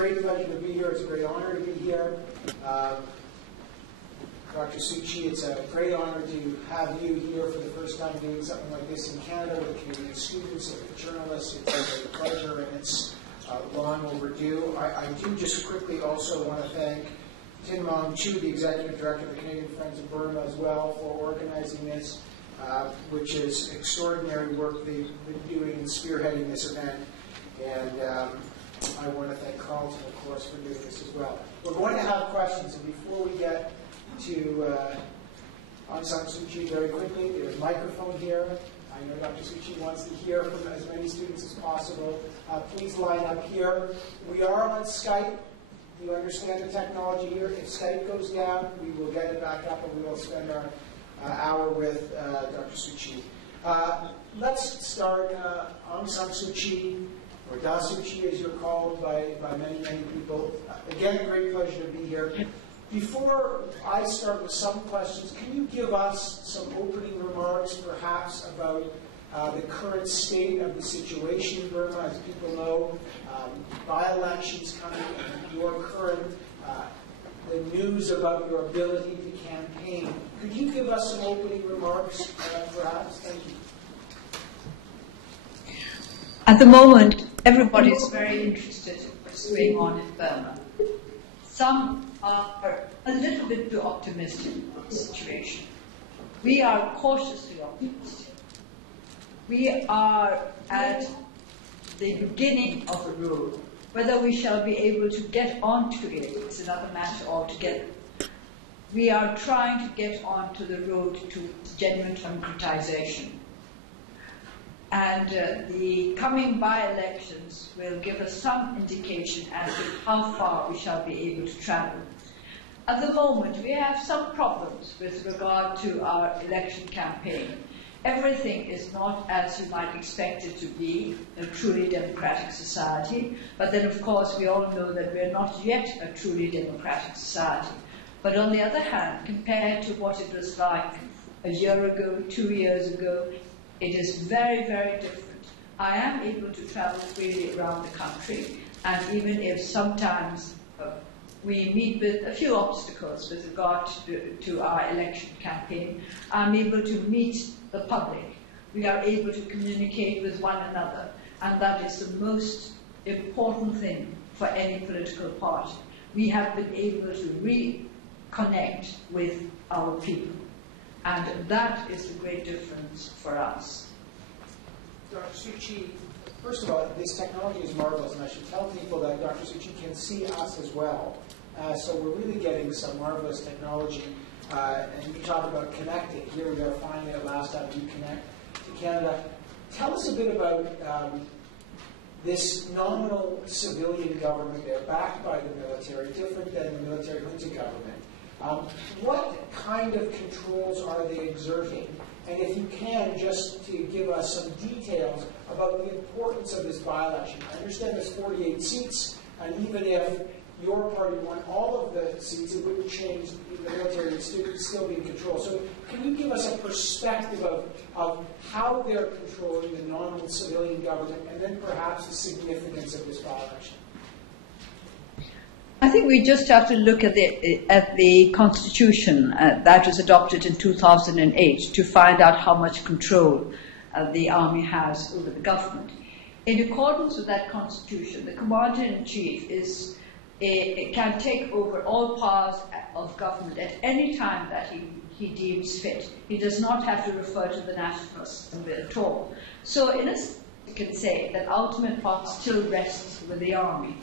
great pleasure to be here. It's a great honor to be here. Dr. Suu Kyi, it's a great honor to have you here for the first time doing something like this in Canada with Canadian students and with journalists. It's a great pleasure, and it's long overdue. I do just quickly also want to thank Tin Maung Chu, the Executive Director of the Canadian Friends of Burma, as well, for organizing this, which is extraordinary work they've been doing in spearheading this event. And I want to thank Carleton, of course, for doing this as well. We're going to have questions, and before we get to Aung San Suu Kyi very quickly, there's a microphone here. I know Dr. Suu Kyi wants to hear from as many students as possible. Please line up here. We are on Skype. You understand the technology here. If Skype goes down, we will get it back up, and we will spend our hour with Dr. Suu Kyi. Let's start. Aung San Suu Kyi, or Da Suu Kyi as you're called by many, many people. Again, a great pleasure to be here. Before I start with some questions, can you give us some opening remarks, perhaps, about the current state of the situation in Burma? As people know, by-elections coming, and your current, the news about your ability to campaign. Could you give us some opening remarks, perhaps? Thank you. At the moment, everybody is very interested in what's going on in Burma. Some are a little bit too optimistic about the situation. We are cautiously optimistic. We are at the beginning of the road. Whether we shall be able to get onto it is another matter altogether. We are trying to get onto the road to genuine democratization. And the coming by-elections will give us some indication as to how far we shall be able to travel. At the moment, we have some problems with regard to our election campaign. Everything is not as you might expect it to be, a truly democratic society. But then, of course, we all know that we are not yet a truly democratic society. But on the other hand, compared to what it was like a year ago, 2 years ago, it is very, very different. I am able to travel freely around the country, and even if sometimes we meet with a few obstacles with regard to our election campaign, I'm able to meet the public. We are able to communicate with one another, and that is the most important thing for any political party. We have been able to reconnect with our people. And that is the great difference for us. Dr. Suu Kyi, first of all, this technology is marvelous, and I should tell people that Dr. Suu Kyi can see us as well. So we're really getting some marvelous technology. And you talk about connecting. Here we are finally at last time you connect to Canada. Tell us a bit about this nominal civilian government. They're backed by the military, different than the military junta government. What kind of controls are they exerting? And if you can, just to give us some details about the importance of this by-election. I understand there's 48 seats, and even if your party won all of the seats, it wouldn't change. The military would still be in control. So can you give us a perspective of how they're controlling the nominal civilian government, and then perhaps the significance of this by-election? I think we just have to look at the Constitution that was adopted in 2008 to find out how much control the army has over the government. In accordance with that Constitution, the Commander-in-Chief can take over all powers of government at any time that he deems fit. He does not have to refer to the National Assembly at all. So in a sense, you can say that ultimate power still rests with the army.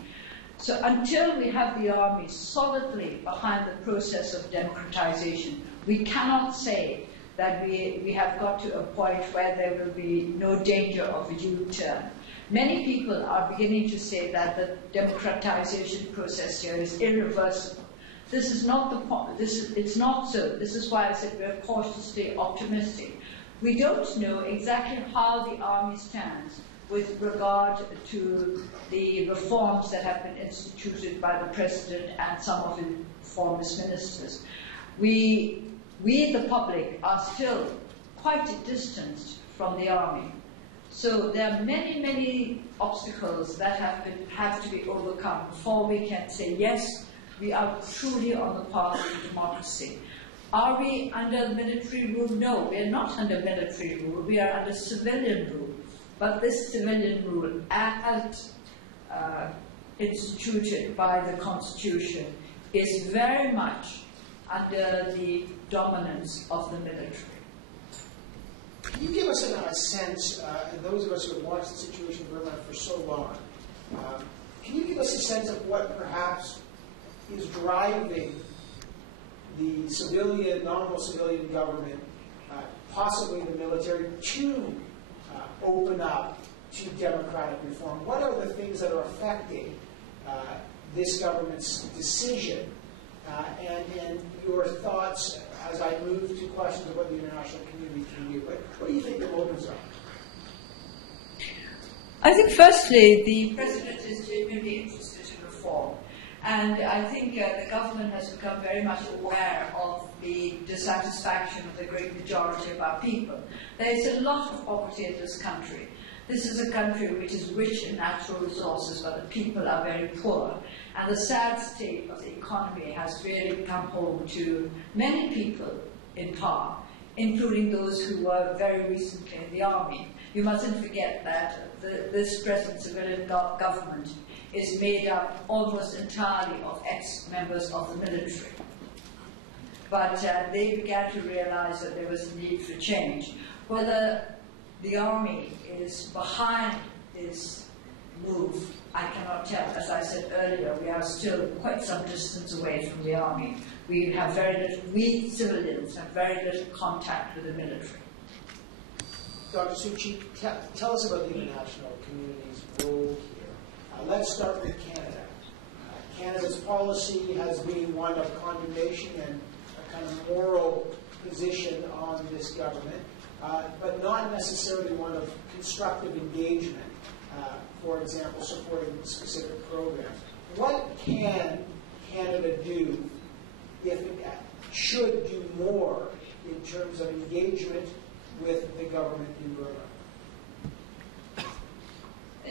So until we have the army solidly behind the process of democratization, we cannot say that we have got to a point where there will be no danger of a U-turn. Many people are beginning to say that the democratization process here is irreversible. This is not the point. It's not so. This is why I said we are cautiously optimistic. We don't know exactly how the army stands with regard to the reforms that have been instituted by the President and some of his former ministers. We, the public, are still quite distanced from the army. So there are many, many obstacles that have to be overcome before we can say, yes, we are truly on the path to democracy. Are we under military rule? No, we are not under military rule. We are under civilian rule. But this civilian rule, as instituted by the Constitution, is very much under the dominance of the military. Can you give us a sense, and those of us who have watched the situation in Burma for so long, can you give us a sense of what perhaps is driving the civilian, nominal civilian government, possibly the military, to open up to democratic reform? What are the things that are affecting this government's decision? And your thoughts as I move to questions of what the international community can do. What do you think the motives are? I think firstly, the President is genuinely interested in reform. And I think the government has become very much aware of the dissatisfaction of the great majority of our people. There is a lot of poverty in this country. This is a country which is rich in natural resources, but the people are very poor. And the sad state of the economy has really come home to many people in power, including those who were very recently in the army. You mustn't forget that this present civilian government is made up almost entirely of ex-members of the military. But they began to realize that there was a need for change. Whether the army is behind this move, I cannot tell. As I said earlier, we are still quite some distance away from the army. We civilians have very little contact with the military. Dr. Suu Kyi, tell us about the international community's role here. Let's start with Canada. Canada's policy has been one of condemnation and a kind of moral position on this government, but not necessarily one of constructive engagement, for example, supporting specific programs. What can Canada do, if it should do more, in terms of engagement with the government in Burma?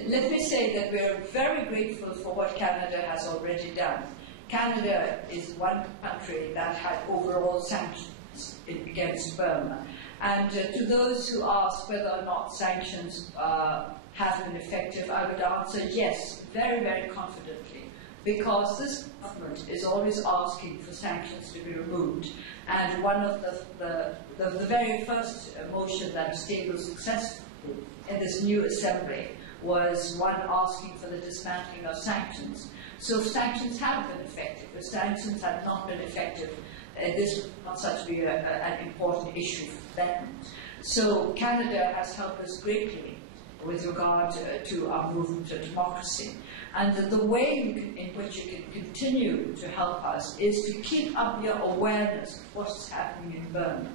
Let me say that we're very grateful for what Canada has already done. Canada is one country that had overall sanctions against Burma. And to those who ask whether or not sanctions have been effective, I would answer yes, very, very confidently, because this government is always asking for sanctions to be removed. And one of the very first motion that was tabled successfully in this new assembly was one asking for the dismantling of sanctions. So sanctions have been effective. If sanctions had not been effective, this would not such be an important issue for them. So Canada has helped us greatly with regard to our movement to democracy. And the way in which you can continue to help us is to keep up your awareness of what is happening in Burma.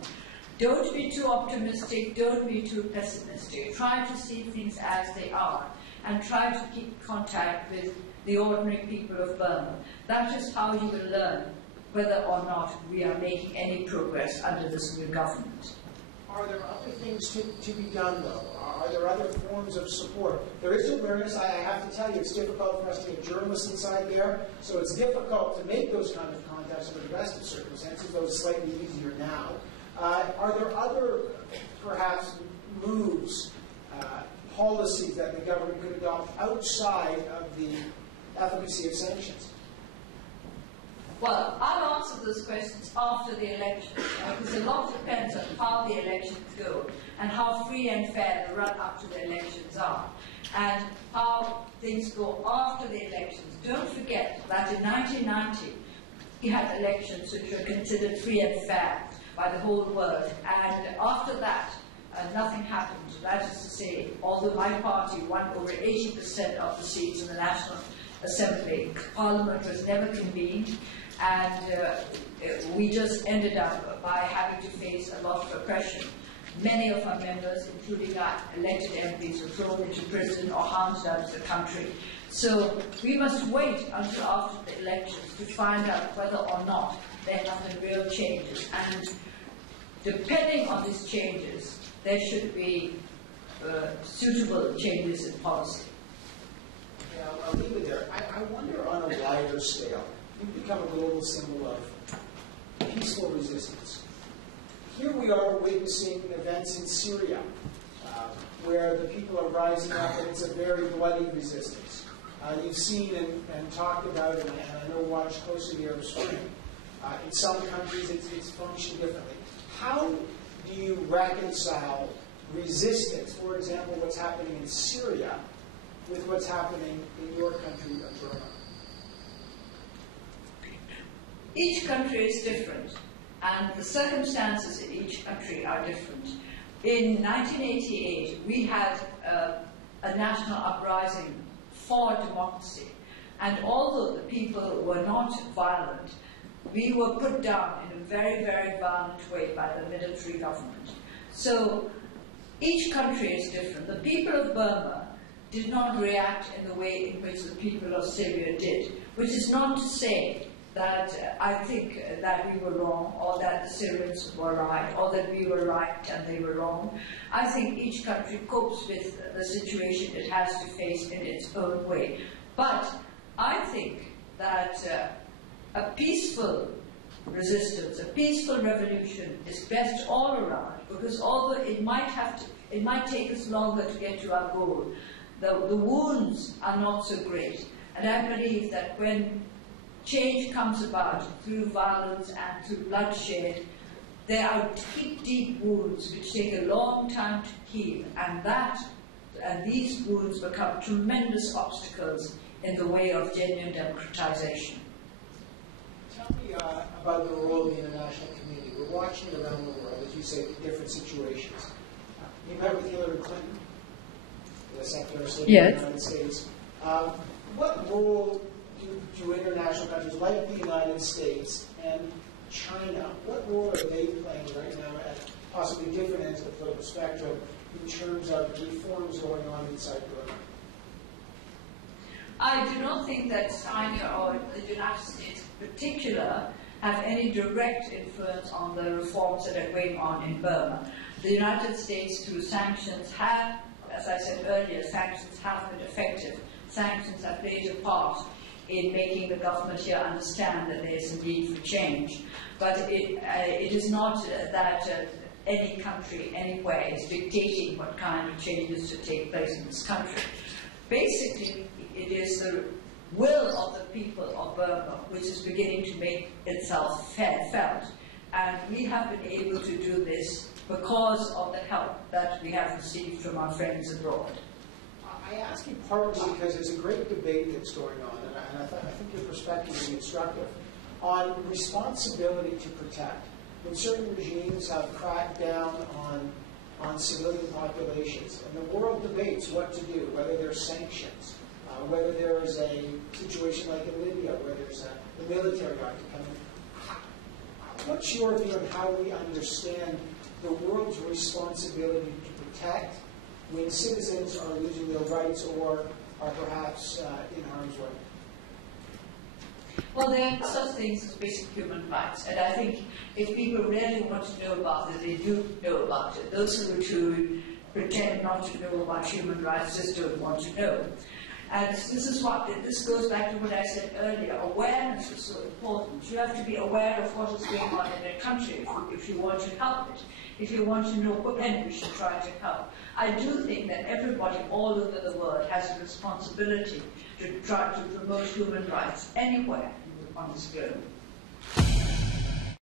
Don't be too optimistic, don't be too pessimistic. Try to see things as they are and try to keep contact with the ordinary people of Burma. That is how you will learn whether or not we are making any progress under this new government. Are there other things to be done, though? Are there other forms of support? There is awareness. I have to tell you, it's difficult for us to get journalists inside there, so it's difficult to make those kind of contacts under the best of circumstances, though it's slightly easier now. Are there other, perhaps, moves, policies that the government could adopt outside of the efficacy of sanctions? Well, I'll answer those questions after the election, because a lot depends on how the elections go and how free and fair the run-up to the elections are, and how things go after the elections. Don't forget that in 1990, we had elections which were considered free and fair by the whole world, and after that, nothing happened. That is to say, although my party won over 80% of the seats in the National Assembly, Parliament was never convened, and we just ended up by having to face a lot of oppression. Many of our members, including our elected MPs, were thrown into prison or harmed out of the country. So we must wait until after the elections to find out whether or not there have been real changes. And depending on these changes, there should be suitable changes in policy. Yeah, I'll leave it there. I wonder on a wider scale, you've become a global symbol of peaceful resistance. Here we are witnessing events in Syria, where the people are rising up, and it's a very bloody resistance. You've seen and talked about it, and I know watched closely the Arab Spring. In some countries, it's functioned differently. How do you reconcile resistance, for example, what's happening in Syria, with what's happening in your country of Burma? Each country is different, and the circumstances in each country are different. In 1988, we had a national uprising for democracy, and although the people were not violent, we were put down in a very, very violent way by the military government. So each country is different. The people of Burma did not react in the way in which the people of Syria did, which is not to say that I think that we were wrong, or that the Syrians were right, or that we were right and they were wrong. I think each country copes with the situation it has to face in its own way. But I think that a peaceful resistance, a peaceful revolution is best all around, because although it might take us longer to get to our goal, the wounds are not so great. And I believe that when change comes about through violence and through bloodshed, there are deep, deep wounds which take a long time to heal, and these wounds become tremendous obstacles in the way of genuine democratization. Tell me about the role of the international community. We're watching around the world, as you say, different situations. You met with Hillary Clinton, the Secretary of State of the United States. What role do international countries like the United States and China, what role are they playing right now at possibly different ends of the political spectrum in terms of reforms going on inside Burma? I do not think that China or the United States in particular have any direct influence on the reforms that are going on in Burma. The United States, through sanctions, have, as I said earlier, sanctions have been effective. Sanctions have played a part in making the government here understand that there is a need for change. But it is not that any country anywhere is dictating what kind of changes to take place in this country. Basically, it is the will of the people of Burma which is beginning to make itself felt. And we have been able to do this because of the help that we have received from our friends abroad. I ask you partly because there's a great debate that's going on, and I think your perspective is instructive, on responsibility to protect. When certain regimes have cracked down on civilian populations, and the world debates what to do, whether there's sanctions, whether there is a situation like in Libya where there's the military ought to come in. What's your view on how we understand the world's responsibility to protect when citizens are losing their rights or are perhaps in harm's way? Well, there are such things as basic human rights, and I think if people really want to know about it, they do know about it. Those who pretend not to know about human rights just don't want to know. And this goes back to what I said earlier. Awareness is so important. You have to be aware of what is going on in a country if you want to help it. If you want to know when we should try to help. I do think that everybody all over the world has a responsibility to try to promote human rights anywhere on this globe.